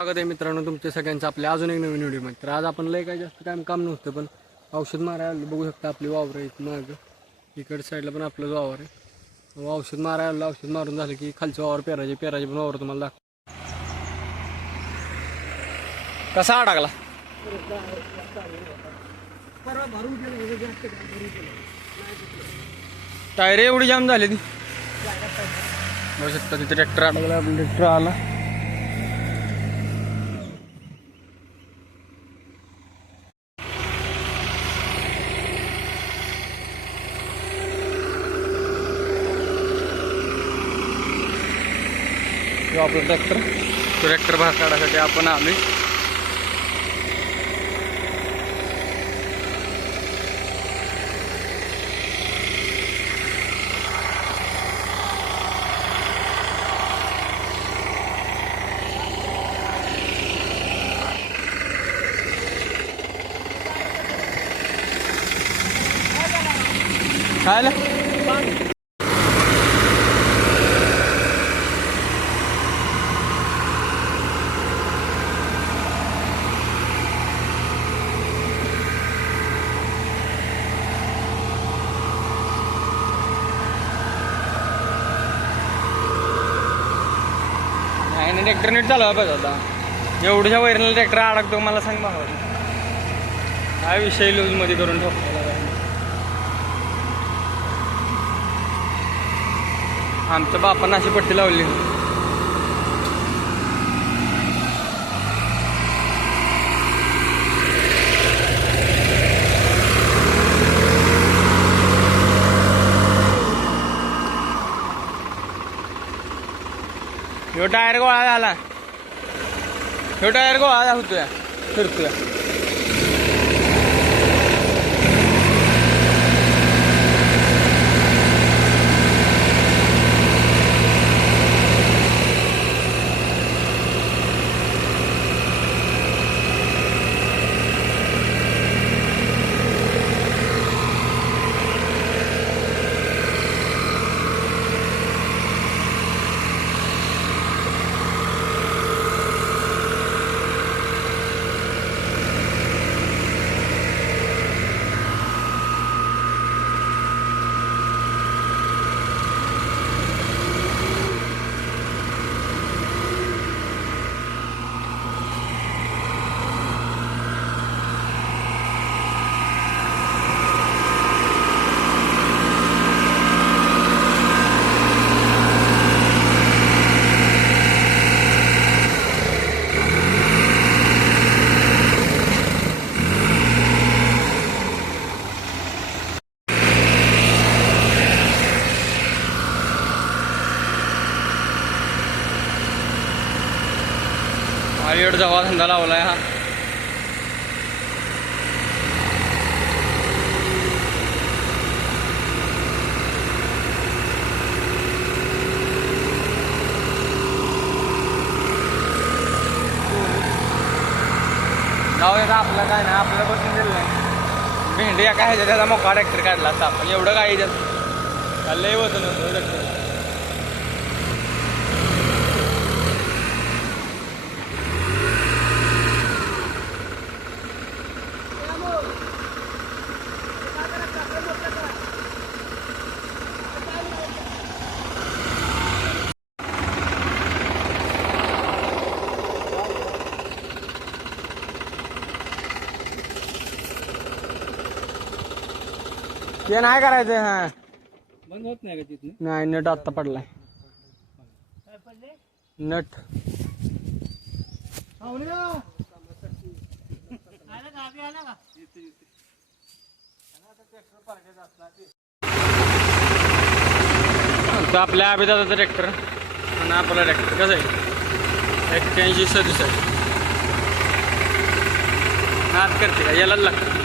स्वागत आहे मित्रांनो तुमच्या सगळ्यांचं आपल्या अजून एक नवीन व्हिडिओमध्ये. तर आज आपण लय काय जास्त काम नव्हतं, पण औषध मारायला बघू शकता आपली वावर आहे मागं. इकडच्या साईडला पण आपलं वावर आहे. औषध मारायला औषध मारून झालं की खालचं वावर पेरायचे पण वावर तुम्हाला दाखव. कसा अडकला टायर एवढी जाम झाली ती बघू शकता. तिथे ट्रॅक्टर अडकला, ट्रॅक्टर आला. आपलं ट्रॅक्टर भाग काढायसाठी आपण आलोय. काय ट्रॅक्टर नीट चालवा पाहिजे आता. एवढ्या वैरणीला ट्रॅक्टर अडकतो मला सांग भावा. काय विषय लूज मध्ये करून ठेवतो. आमच्या बापांना अशी पट्टी लावली. ह्यो टायर गोळा झाला. ह्यो टायर गोळा होतोय फिरतोय. एवढा जवा धंदा लावलाय हा. जाऊ येतं आपलं काय नाही, आपल्याला बसून दिलं नाही. भेंडी काय ह्याच्या त्याचा मोका ट्रॅक्टर काढला असता आपण. एवढं काय लय वजन होतं ट्रॅक्टर. ते नाही करायचं. हा बंद होत नाही का तिथून? नाही, नट आत्ता पडलाय. नट आपल्या अभिदादाचं ट्रॅक्टर आणि आपला ट्रॅक्टर कसं आहे 81 67 नाद करते का यालाच लागतं.